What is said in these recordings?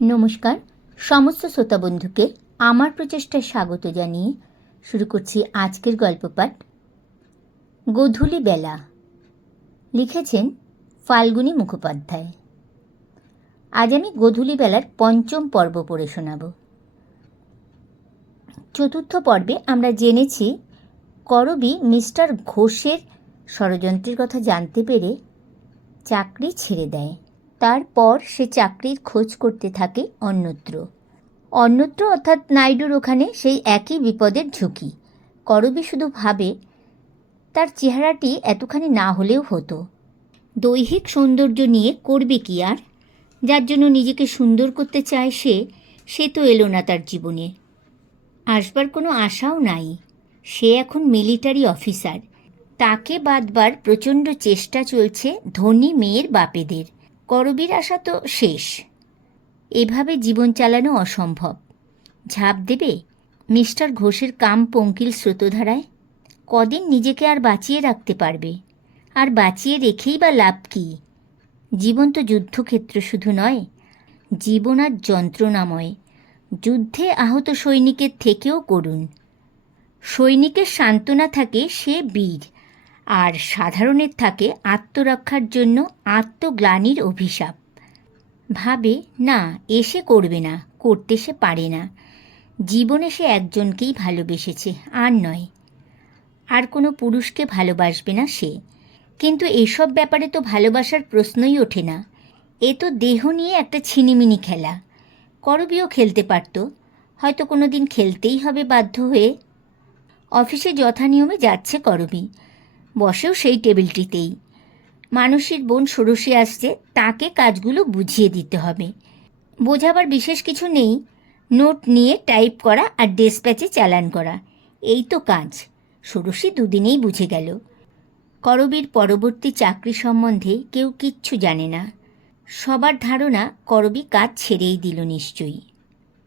নমস্কার, সমস্ত শ্রোতা বন্ধুকে আমার প্রচেষ্টায় স্বাগত জানিয়ে শুরু করছি আজকের গল্পপাঠ। গোধূলি বেলা। লিখেছেন ফাল্গুনী মুখোপাধ্যায়। আজ আমি গোধূলি বেলার পঞ্চম পর্ব পড়ে শোনাব। চতুর্থ পর্বে আমরা জেনেছি করবী মিস্টার ঘোষের ষড়যন্ত্রের কথা জানতে পেরে চাকরি ছেড়ে দেয়। তারপর সে চাকরির খোঁজ করতে থাকে অন্যত্র অর্থাৎ নাইডুর ওখানে সেই একই বিপদের ঝুঁকি। করবী শুধু ভাবে তার চেহারাটি এতখানি না হলেও হতো। দৈহিক সৌন্দর্য নিয়ে করবে কি আর? যার জন্য নিজেকে সুন্দর করতে চায় সে তো এলো না তার জীবনে। আসবার কোনো আশাও নাই। সে এখন মিলিটারি অফিসার। তাকে বাঁধবার প্রচণ্ড চেষ্টা চলছে ধনী মেয়ের বাপেদের। করবীর আশা তো শেষ। এভাবে জীবন চালানো অসম্ভব। ঝাঁপ দেবে মিস্টার ঘোষের কাম পঙ্কিল স্রোতধারায়? কদিন নিজেকে আর বাঁচিয়ে রাখতে পারবে? আর বাঁচিয়ে রেখেই বা লাভ কী? জীবন তো যুদ্ধক্ষেত্র শুধু নয়, জীবন আর যন্ত্রণাময়। যুদ্ধে আহত সৈনিকের থেকেও করুণ। সৈনিকের সান্ত্বনা থাকে সে বীর, আর সাধারণের থাকে আত্মরক্ষার জন্য আত্মগ্লানির অভিশাপ। ভাবে না, এসে করবে না, করতে সে পারে না। জীবনে সে একজনকেই ভালোবেসেছে, আর নয়। আর কোনো পুরুষকে ভালোবাসবে না সে। কিন্তু এসব ব্যাপারে তো ভালোবাসার প্রশ্নই ওঠে না। এ তো দেহ নিয়ে একটা ছিনিমিনি খেলা। করবীও খেলতে পারত, হয়তো কোনো দিন খেলতেই হবে বাধ্য হয়ে। অফিসে যথানিয়মে যাচ্ছে করবী, বসেও সেই টেবিলটিতেই। মানসীর বোন ষোড়শী আসছে, তাকে কাজগুলো বুঝিয়ে দিতে হবে। বোঝাবার বিশেষ কিছু নেই, নোট নিয়ে টাইপ করা আর ডেসপ্যাচে চালান করা, এই তো কাজ। ষোড়শী দুদিনেই বুঝে গেল। করবীর পরবর্তী চাকরি সম্বন্ধে কেউ কিচ্ছু জানে না। সবার ধারণা করবী কাজ ছেড়েই দিল নিশ্চয়ই।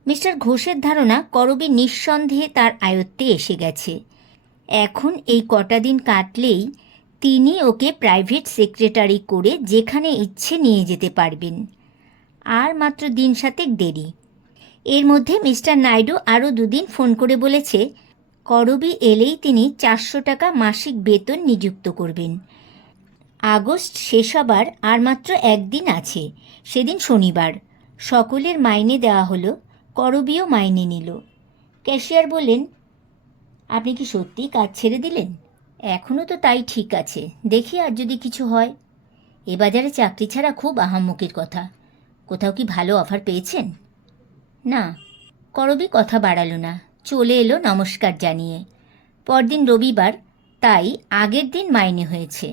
মিস্টার ঘোষের ধারণা করবী নিঃসন্দেহে তার আয়ত্তে এসে গেছে। এখন এই কটা দিন কাটলেই তিনি ওকে প্রাইভেট সেক্রেটারি করে যেখানে ইচ্ছে নিয়ে যেতে পারবেন। আর মাত্র দিন সাতেক দেরি। এর মধ্যে মিস্টার নাইডু আরও দুদিন ফোন করে বলেছে করবী এলেই তিনি 400 টাকা মাসিক বেতন নিযুক্ত করবেন। আগস্ট শেষ হবার আর মাত্র একদিন আছে, সেদিন শনিবার। সকলের মাইনে দেওয়া হলো, করবীও মাইনে নিল। ক্যাশিয়ার বললেন, আপনি কি সত্যিই কাজ ছেড়ে দিলেন? এখনও তো তাই ঠিক আছে, দেখি আর যদি কিছু হয়। এ বাজারে চাকরি ছাড়া খুব আহাম্মকির কথা। কোথাও কি ভালো অফার পেয়েছেন? না। করবী কথা বাড়ালো না, চলে এলো নমস্কার জানিয়ে। পরদিন রবিবার, তাই আগের দিন মাইনে হয়েছে।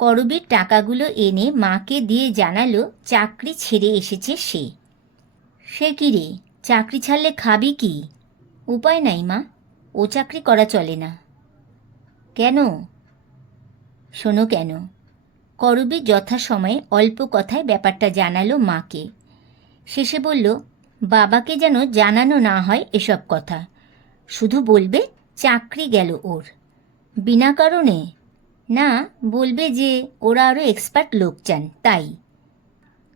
করবীর টাকাগুলো এনে মাকে দিয়ে জানালো চাকরি ছেড়ে এসেছে সে। সে কি রে, চাকরি ছাড়লে খাবি কি? উপায় নাই মা, ও চাকরি করা চলে না। কেন? শোনো কেন। করবী যথাসময়ে অল্প কথায় ব্যাপারটা জানালো মাকে। শেষে বলল, বাবাকে যেন জানানো না হয় এসব কথা। শুধু বলবে চাকরি গেল ওর। বিনা কারণে না, বলবে যে ওরা আরও এক্সপার্ট লোক চান,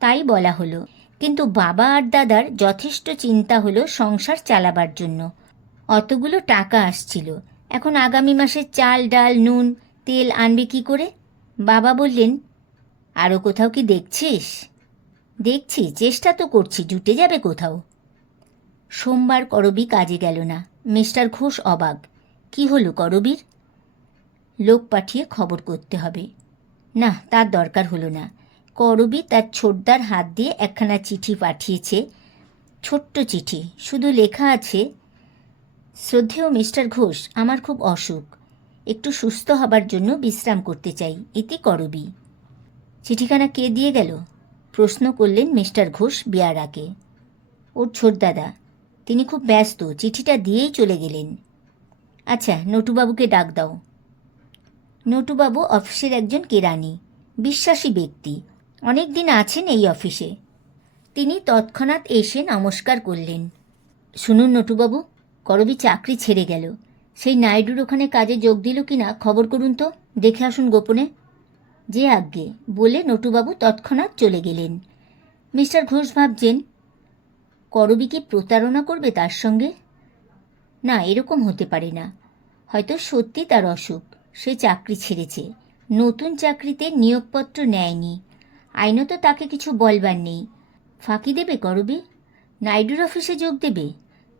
তাই বলা হলো। কিন্তু বাবা আর দাদার যথেষ্ট চিন্তা হলো সংসার চালাবার জন্য। অতগুলো টাকা আসছিল, এখন আগামী মাসে চাল ডাল নুন তেল আনবে কি করে? বাবা বললেন, আরও কোথাও কি দেখছিস? দেখছি, চেষ্টা তো করছি, জুটে যাবে কোথাও। সোমবার করবী কাজে গেল না। মিস্টার ঘোষ অবাক। কি হলো করবীর? লোক পাঠিয়ে খবর করতে হবে। না, তার দরকার হলো না। করবী তার ছোটদার হাত দিয়ে একখানা চিঠি পাঠিয়েছে। ছোট্ট চিঠি, শুধু লেখা আছে, শ্রদ্ধেয় মিস্টার ঘোষ, আমার খুব অসুখ, একটু সুস্থ হবার জন্য বিশ্রাম করতে চাই, ইতি করবী। চিঠিখানা কে দিয়ে গেল? প্রশ্ন করলেন মিস্টার ঘোষ বেয়ারাকে। ওর ছোটদাদা, তিনি খুব ব্যস্ত, চিঠিটা দিয়েই চলে গেলেন। আচ্ছা, নটুবাবুকে ডাক দাও। নটুবাবু অফিসের একজন কেরানি, বিশ্বাসী ব্যক্তি, অনেক দিন আছেন এই অফিসে। তিনি তৎক্ষণাৎ এসে নমস্কার করলেন। শুনুন নটুবাবু, করবী চাকরি ছেড়ে গেল। সেই নাইডুর ওখানে কাজে যোগ দিল কি না খবর করুন তো, দেখে আসুন গোপনে। যে আজ্ঞে বলে নটুবাবু তৎক্ষণাৎ চলে গেলেন। মিস্টার ঘোষ ভাবছেন, করবী কি প্রতারণা করবে তার সঙ্গে? না, এরকম হতে পারে না। হয়তো সত্যি তার অসুখ, সে চাকরি ছেড়েছে, নতুন চাকরিতে নিয়োগপত্র নেয়নি, আইনত তাকে কিছু বলবার নেই। ফাঁকি দেবে করবী? নাইডুর অফিসে যোগ দেবে?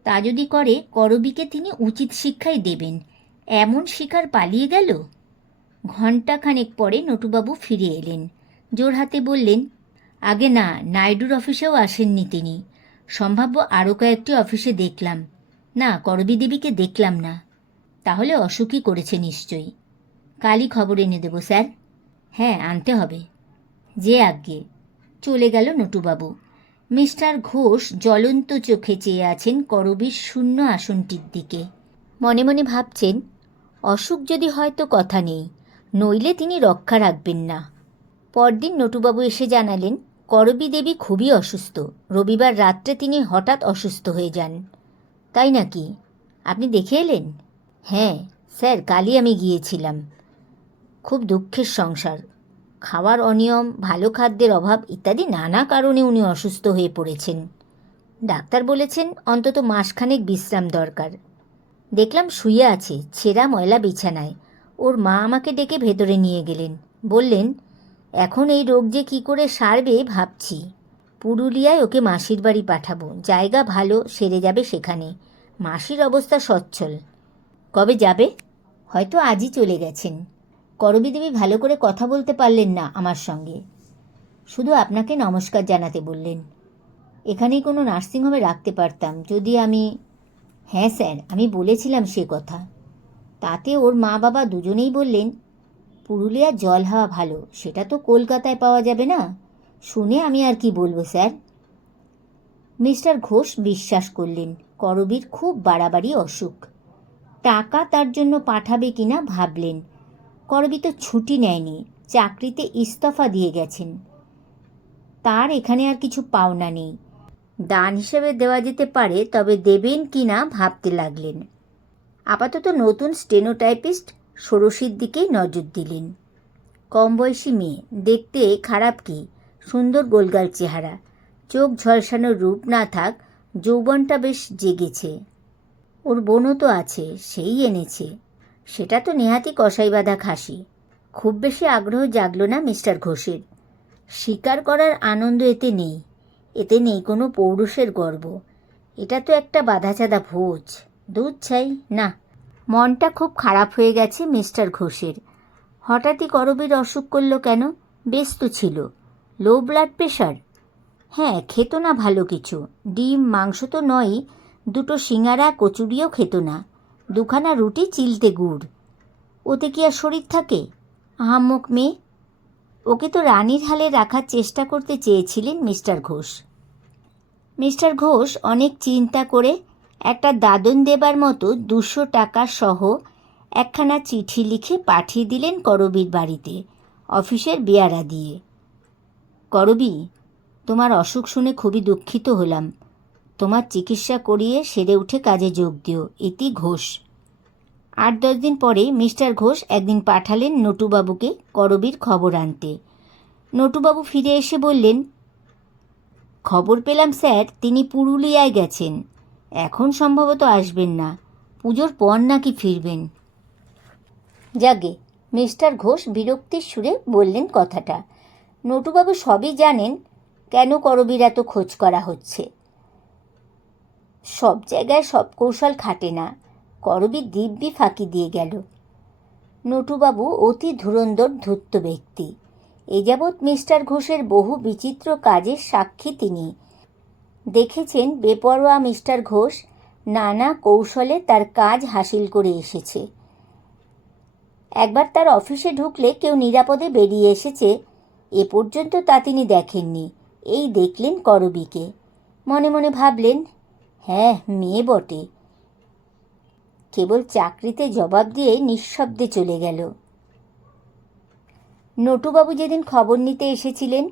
তা যদি করে, করবীকে তিনি উচিত শিক্ষাই দেবেন। এমন শিকার পালিয়ে গেল। ঘণ্টাখানেক পরে নটুবাবু ফিরে এলেন। জোড়হাতে বললেন, আগে না, নাইডুর অফিসেও আসেননি তিনি। সম্ভাব্য আরও কয়েকটি অফিসে দেখলাম, না, করবী দেবীকে দেখলাম না। তাহলে অসুখই করেছে নিশ্চয়ই। কালই খবর এনে দেব স্যার। হ্যাঁ, আনতে হবে। যে আজ্ঞে। চলে গেল নটুবাবু। মিস্টার ঘোষ জ্বলন্ত চোখে চেয়ে আছেন করবীর শূন্য আসনটির দিকে। মনে মনে ভাবছেন, অসুখ যদি হয়তো কথা নেই, নইলে তিনি রক্ষা রাখবেন না। পরদিন নটুবাবু এসে জানালেন, করবী দেবী খুবই অসুস্থ। রবিবার রাত্রে তিনি হঠাৎ অসুস্থ হয়ে যান। তাই নাকি? আপনি দেখে এলেন? হ্যাঁ স্যার, কালই আমি গিয়েছিলাম। খুব দুঃখের সংসার। খাওয়ার অনিয়ম, ভালো খাদ্যের অভাব ইত্যাদি নানা কারণে উনি অসুস্থ হয়ে পড়েছেন। ডাক্তার বলেছেন অন্তত মাসখানেক বিশ্রাম দরকার। দেখলাম শুয়ে আছে ছেঁড়া ময়লা বিছানায়। ওর মা আমাকে ডেকে ভেতরে নিয়ে গেলেন। বললেন, এখন এই রোগ যে কী করে সারবে ভাবছি। পুরুলিয়ায় ওকে মাসির বাড়ি পাঠাবো, জায়গা ভালো, সেরে যাবে সেখানে। মাসির অবস্থা সচ্ছল। কবে যাবে? হয়তো আজই চলে গেছেন। করবী দেবী ভালো করে কথা বলতে পারলেন না আমার সঙ্গে, শুধু আপনাকে নমস্কার জানাতে বললেন। এখানেই কোনো নার্সিংহোমে রাখতে পারতাম যদি আমি। হ্যাঁ স্যার, আমি বলেছিলাম সে কথা। তাতে ওর মা বাবা দুজনেই বললেন, পুরুলিয়ার জল হাওয়া ভালো, সেটা তো কলকাতায় পাওয়া যাবে না। শুনে আমি আর কি বলবো স্যার। মিস্টার ঘোষ বিশ্বাস করলেন করবীর খুব বাড়াবাড়ি অসুখ। টাকা তার জন্য পাঠাবে কিনা ভাবলেন। করবী তো ছুটি নেয়নি, চাকরিতে ইস্তফা দিয়ে গেছেন। তার এখানে আর কিছু পাওনা নেই। দান হিসেবে দেওয়া যেতে পারে, তবে দেবেন কি না ভাবতে লাগলেন। আপাতত নতুন স্টেনোটাইপিস্ট ষোড়শীর দিকেই নজর দিলেন। কম বয়সী মেয়ে, দেখতে খারাপ কি, সুন্দর গোলগাল চেহারা, চোখ ঝলসানোর রূপ না থাক, যৌবনটা বেশ জেগেছে। ওর বোনও তো আছে, সেই এনেছে। সেটা তো নেহাতি কসাই বাঁধা খাসি। খুব বেশি আগ্রহ জাগল না মিস্টার ঘোষের। স্বীকার করার আনন্দ এতে নেই, এতে নেই কোনো পৌরুষের গর্ব। এটা তো একটা বাঁধাচাঁদা ভোজ। দুধ চাই না। মনটা খুব খারাপ হয়ে গেছে মিস্টার ঘোষের। হঠাৎই করবীর অসুখ করল কেন? বেশ তো ছিল। Low blood pressure? হ্যাঁ, খেত না ভালো কিছু। ডিম মাংস তো নয়ই, দুটো সিঙাড়া কচুরিও খেত না, দুখানা রুটি চিলতে গুড়। ওতে কি আর শরীর থাকে? আহাম্মক মেয়ে। ওকে তো রানীর হালে রাখার চেষ্টা করতে চেয়েছিলেন মিস্টার ঘোষ। মিস্টার ঘোষ অনেক চিন্তা করে একটা দাদন দেবার মতো 200 টাকা সহ একখানা চিঠি লিখে পাঠিয়ে দিলেন করবীর বাড়িতে, অফিসের বেয়ারা দিয়ে। করবী, তোমার অসুখ শুনে খুবই দুঃখিত হলাম। তোমার চিকিৎসা করিয়ে সেরে উঠে কাজে যোগ দিও। ইতি ঘোষ। 8-10 দিন পরে মিস্টার ঘোষ একদিন পাঠালেন নটুবাবুকে করবীর খবর আনতে। নটুবাবু ফিরে এসে বললেন, খবর পেলাম স্যার তিনি পুরুলিয়ায় গেছেন, এখন সম্ভবত আসবেন না, পুজোর পর নাকি ফিরবেন। যাগে, মিস্টার ঘোষ বিরক্তির সুরে বললেন কথাটা। নটুবাবু সবই জানেন কেন করবীর এত খোঁজ করা হচ্ছে। সব জায়গায় সব কৌশল খাটে না, করবী দিব্যি ফাঁকি দিয়ে গেল। নটুবাবু অতি ধুরন্ধর ধূর্ত ব্যক্তি। এ যাবৎ মিস্টার ঘোষের বহু বিচিত্র কাজের সাক্ষী তিনি। দেখেছেন বেপরোয়া মিস্টার ঘোষ নানা কৌশলে তার কাজ হাসিল করে এসেছে। একবার তার অফিসে ঢুকলে কেউ নিরাপদে বেরিয়ে এসেছে, এ পর্যন্ত তা তিনি দেখেননি। এই দেখলেন করবীকে, মনে মনে ভাবলেন, হ্যাঁ মেয়ে বটে। কেবল চাকরিতে জবাব দিয়ে নিঃশব্দে চলে গেল। নটুবাবু যেদিন খবর নিতে এসেছিলেন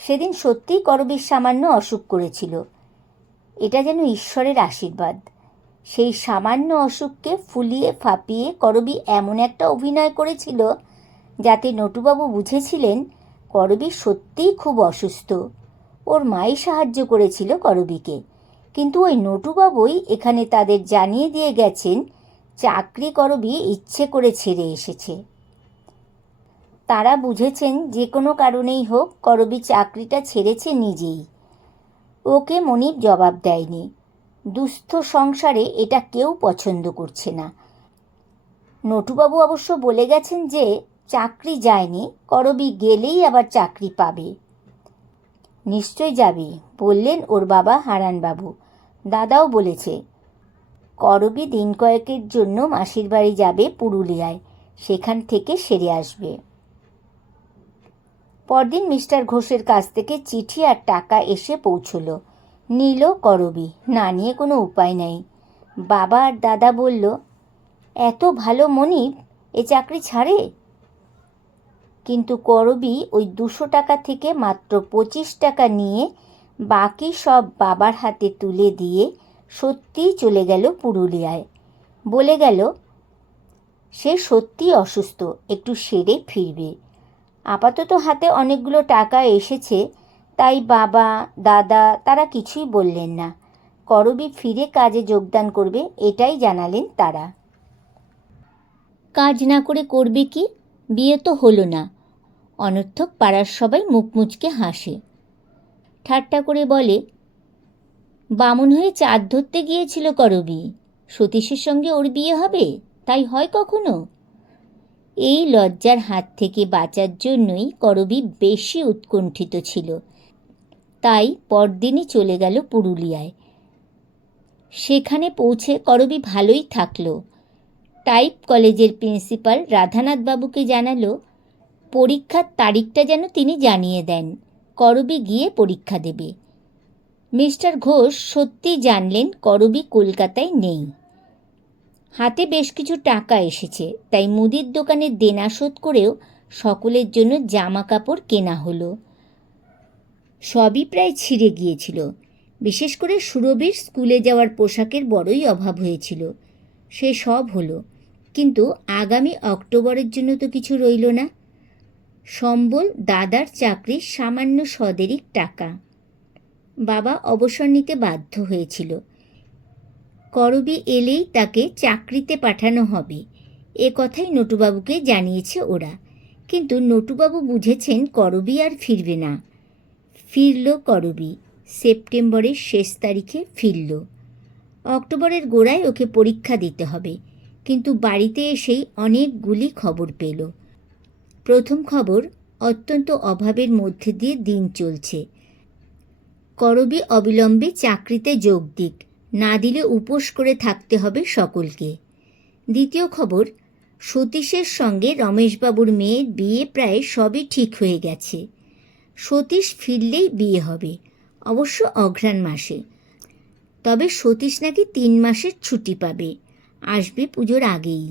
সেদিন সত্যিই করবীর সামান্য অসুখ করেছিল। এটা যেন ঈশ্বরের আশীর্বাদ। সেই সামান্য অসুখকে ফুলিয়ে ফাঁপিয়ে করবী এমন একটা অভিনয় করেছিল যাতে নটুবাবু বুঝেছিলেন করবী সত্যিই খুব অসুস্থ। ওর মাই সাহায্য করেছিল করবীকে, কিন্তু ওই নটুবাবুই এখানে তাদের জানিয়ে দিয়ে গেছেন চাকরি করবি ইচ্ছে করে ছেড়ে এসেছে। তারা বুঝেছেন যে কোনো কারণেই হোক করবি চাকরিটা ছেড়েছে নিজেই। ওকে মনিব জবাব দেয়নি। দুস্থ সংসারে এটা কেউ পছন্দ করছে না। নটুবাবু অবশ্য বলে গেছেন যে চাকরি যায়নি, করবি গেলেই আবার চাকরি পাবে। নিশ্চয় যাবে, বললেন ওর বাবা হারানবাবু। দাদাও বলেছে করবি দিন কয়েকের জন্য মাসির বাড়ি যাবে পুরুলিয়ায়, সেখান থেকে সেরে আসবে। পরদিন মিস্টার ঘোষের কাছ থেকে চিঠি আর টাকা এসে পৌঁছল। নিল করবি, না নিয়ে কোনো উপায় নেই। বাবা আর দাদা বলল, এত ভালো মনিব এ চাকরি ছাড়ে? কিন্তু করবি ওই 200 টাকা থেকে মাত্র 25 টাকা নিয়ে বাকি সব বাবার হাতে তুলে দিয়ে সত্যিই চলে গেল পুরুলিয়ায়। বলে গেল সে সত্যিই অসুস্থ, একটু সেরে ফিরবে। আপাতত হাতে অনেকগুলো টাকা এসেছে, তাই বাবা দাদা তারা কিছুই বললেন না। করবি ফিরে কাজে যোগদান করবে এটাই জানালেন তারা। কাজ না করে করবে কি? বিয়ে তো হলো না। অনর্থক পাড়ার সবাই মুখ মুচকে হাসে, ঠাট্টা করে বলে, বামুন হয়ে চাঁদ ধরতে গিয়েছিল করবি, সতীশের সঙ্গে ওর বিয়ে হবে? তাই হয় কখনো? এই লজ্জার হাত থেকে বাঁচার জন্যই করবি বেশি উৎকণ্ঠিত ছিল। তাই পরদিনই চলে গেল পুরুলিয়ায়। সেখানে পৌঁছে করবি ভালোই থাকলো। টাইপ কলেজের প্রিন্সিপাল রাধানাথবাবুকে জানালো পরীক্ষার তারিখটা যেন তিনি জানিয়ে দেন, করবি গিয়ে পরীক্ষা দেবে। মিস্টার ঘোষ সত্যি জানলেন করবি কলকাতায় নেই। হাতে বেশ কিছু টাকা এসেছে, তাই মুদির দোকানে দেনা শোধ করেও সকলের জন্য জামা কাপড় কেনা হলো। সবই প্রায় ছিঁড়ে গিয়েছিল, বিশেষ করে সুরভির স্কুলে যাওয়ার পোশাকের বড়ই অভাব হয়েছিল। সে সব হলো, কিন্তু আগামী অক্টোবরের জন্য তো কিছু রইল না। সম্বল দাদার চাকরির সামান্য সদেরিক টাকা। বাবা অবসর নিতে বাধ্য হয়েছিল। করবি এলেই তাকে চাকরিতে পাঠানো হবে, এ কথাই নটুবাবুকে জানিয়েছে ওরা। কিন্তু নটুবাবু বুঝেছেন করবি আর ফিরবে না। ফিরল করবি, সেপ্টেম্বরের শেষ তারিখে ফিরল। অক্টোবরের গোড়ায় ওকে পরীক্ষা দিতে হবে, কিন্তু বাড়িতে এসেই অনেকগুলি খবর পেল। প্রথম খবর, অত্যন্ত অভাবের মধ্যে দিয়ে দিন চলছে। করবি অবিলম্বে চাকরিতে যোগ দিক, না দিলে উপোস করে থাকতে হবে সকলকে। দ্বিতীয় খবর, সতীশের সঙ্গে রমেশবাবুর মেয়ের বিয়ে প্রায় সবই ঠিক হয়ে গেছে। সতীশ ফিরলেই বিয়ে হবে, অবশ্য অঘ্রাণ মাসে। তবে সতীশ নাকি 3 মাসের ছুটি পাবে, আসবে পুজোর আগেই।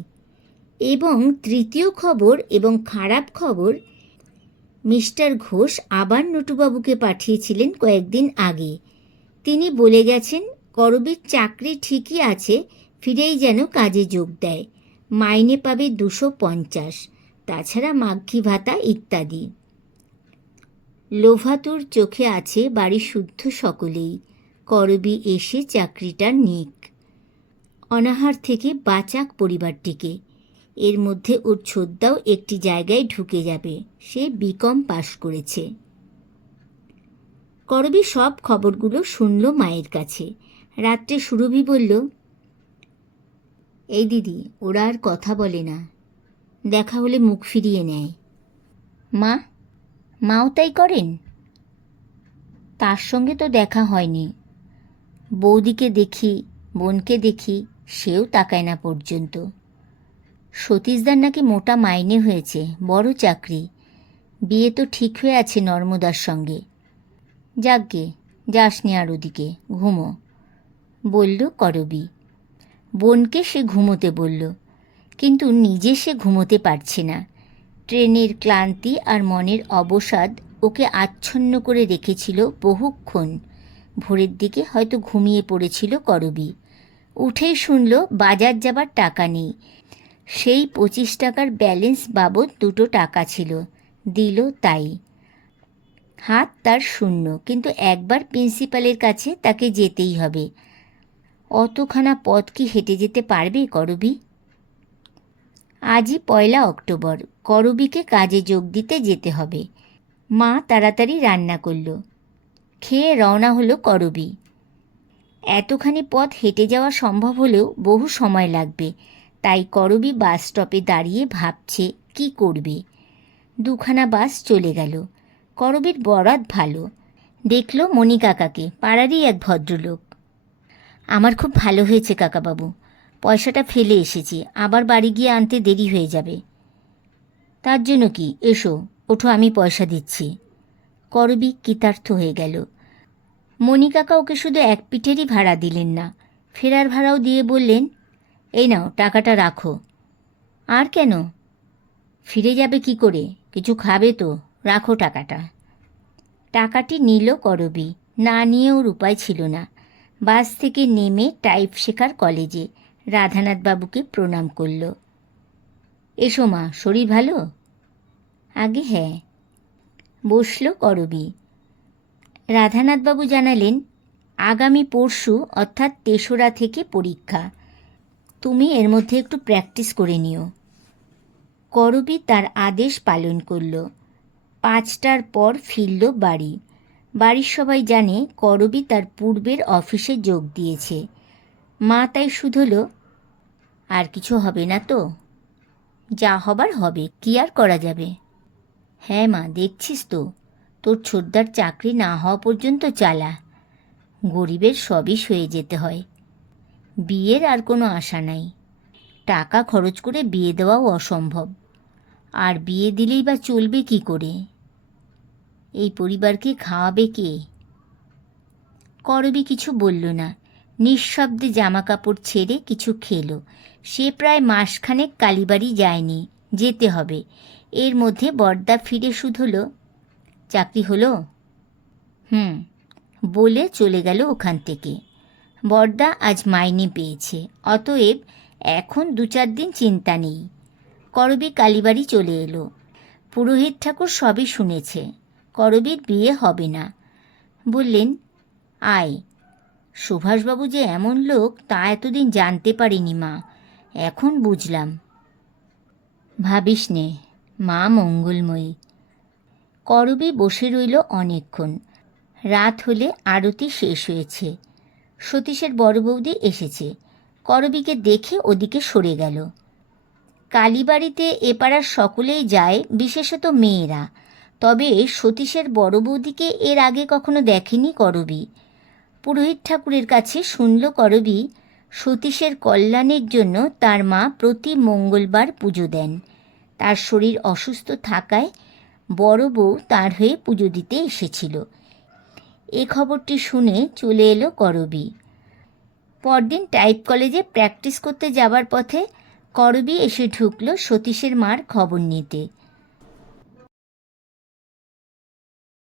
এবং তৃতীয় খবর এবং খারাপ খবর, মিস্টার ঘোষ আবার নটুবাবুকে পাঠিয়েছিলেন কয়েকদিন আগে। তিনি বলে গেছেন করবির চাকরি ঠিকই আছে, ফিরেই যেন কাজে যোগ দেয়। মাইনে পাবে 250, তাছাড়া মাঘী ভাতা ইত্যাদি। লোভাতুর চোখে আছে বাড়ির শুদ্ধ সকলেই, করবি এসে চাকরিটা নিক, অনাহার থেকে বাঁচাক পরিবারটিকে। এর মধ্যে ওর ছোদ্দাও একটি জায়গায় ঢুকে যাবে, সে বিকম পাশ করেছে। করবি সব খবরগুলো শুনল মায়ের কাছে। রাত্রে সুরভি বলল, এই দিদি, ওরা আর কথা বলে না, দেখা হলে মুখ ফিরিয়ে নেয়। মাও তাই করেন? তার সঙ্গে তো দেখা হয়নি। বৌদিকে দেখি, বোনকে দেখি, সেও তাকায় না পর্যন্ত। সতীশদার নাকি মোটা মাইনে হয়েছে, বড় চাকরি, বিয়ে তো ঠিক হয়ে আছে নর্মদার সঙ্গে। যাকগে, যাসনি আর ওদিকে, ঘুমো, বলল করবি। বোনকে সে ঘুমোতে বলল, কিন্তু নিজে সে ঘুমোতে পারছে না। ট্রেনের ক্লান্তি আর মনের অবসাদ ওকে আচ্ছন্ন করে রেখেছিল বহুক্ষণ। ভোরের দিকে হয়তো ঘুমিয়ে পড়েছিল করবি। উঠেই শুনল বাজার যাবার টাকা নেই। সেই 25 টাকার ব্যালেন্স বাবদ 2 টাকা ছিল, দিল তাই। হাত তার শূন্য, কিন্তু একবার প্রিন্সিপালের কাছে তাকে যেতেই হবে। অতখানা পথ কি হেঁটে যেতে পারবে করবী? আজই 1 অক্টোবর, করবীকে কাজে যোগ দিতে যেতে হবে। মা তাড়াতাড়ি রান্না করল। খেয়ে রওনা হলো করবী। এতখানি পথ হেঁটে যাওয়া সম্ভব হলেও বহু সময় লাগবে, তাই করবী বাস স্টপে দাঁড়িয়ে ভাবছে কি করবে। 2খানা বাস চলে গেল। করবীর বরাত ভালো। দেখল মণি কাকাকে, পাড়ারই এক ভদ্রলোক। আমার খুব ভালো হয়েছে কাকাবাবু, পয়সাটা ফেলে এসেছি, আবার বাড়ি গিয়ে আনতে দেরি হয়ে যাবে। তার জন্য কি, এসো ওঠো, আমি পয়সা দিচ্ছি। করবী কৃতার্থ হয়ে গেল। মণি কাকা ওকে শুধু এক পিঠেরই ভাড়া দিলেন না, ফেরার ভাড়াও দিয়ে বললেন, এই নাও টাকাটা রাখো। আর কেন? ফিরে যাবে কি করে? কিছু খাবে তো, রাখো টাকাটা। টাকাটি নিল করবী, না নিয়ে ওর উপায় ছিল না। বাস থেকে নেমে টাইপ শেখার কলেজে রাধানাথবাবুকে প্রণাম করল। এসো মা, শরীর ভালো? আগে হ্যাঁ। বসল করবী। রাধানাথবাবু জানালেন, আগামী পরশু অর্থাৎ 3রা থেকে পরীক্ষা, তুমি এর মধ্যে একটু প্র্যাকটিস করে নিও। করবী তার আদেশ পালন করল। 5টার পর ফিরল বাড়ি। বাড়ির সবাই জানে করবী তার পূর্বের অফিসে যোগ দিয়েছে। মা তাই শুধল, আর কিছু হবে না তো? যা হবার হবে, কি আর করা যাবে? হ্যাঁ মা, দেখছিস তো, তোর ছোটদার চাকরি না হওয়া পর্যন্ত চালা। গরিবের সবই সয়ে যেতে হয়। বিয়ের আর কোনো আশা নাই। টাকা খরচ করে বিয়ে দেওয়াও অসম্ভব। আর বিয়ে দিলেই বা চলবে কি করে? এই পরিবারকে খাওয়াবে কে? করবী কিছু বলল না, নিঃশব্দে জামা কাপড় ছেড়ে কিছু খেলো। সে প্রায় মাসখানেক কালীবাড়ি যায়নি, যেতে হবে। এর মধ্যে বরদা ফিরে শুধল, চাকরি হলো? বলে চলে গেল ওখান থেকে। বরদা আজ মাইনে পেয়েছে, অতএব এখন 2-4 দিন চিন্তা নেই। করবী কালীবাড়ি চলে এলো। পুরোহিত ঠাকুর সবই শুনেছে, করবীর বিয়ে হবে না। বললেন, আয়। সুভাষবাবু যে এমন লোক তা এতদিন জানতে পারিনি মা, এখন বুঝলাম। ভাবিস নে, মা মঙ্গলময়ী। করবী বসে রইল অনেকক্ষণ। রাত হলে আরতি শেষ হয়েছে। সতীশের বড় বৌদি এসেছে। করবীকে দেখে ওদিকে সরে গেল। কালীবাড়িতে এ পাড়ার সকলেই যায়, বিশেষত মেয়েরা। তবে সতীশের বড় বৌদিকে এর আগে কখনো দেখেনি করবী। পুরোহিত ঠাকুরের কাছে শুনল করবী সতীশের কল্যাণের জন্য তার মা প্রতি মঙ্গলবার পুজো দেন। তার শরীর অসুস্থ থাকায় বড় বউ তার হয়ে পুজো দিতে এসেছিল। এ খবরটি শুনে চলে এলো করবী। পরদিন টাইপ কলেজে প্র্যাকটিস করতে যাবার পথে করবী এসে ঢুকল সতীশের মার খবর নিতে।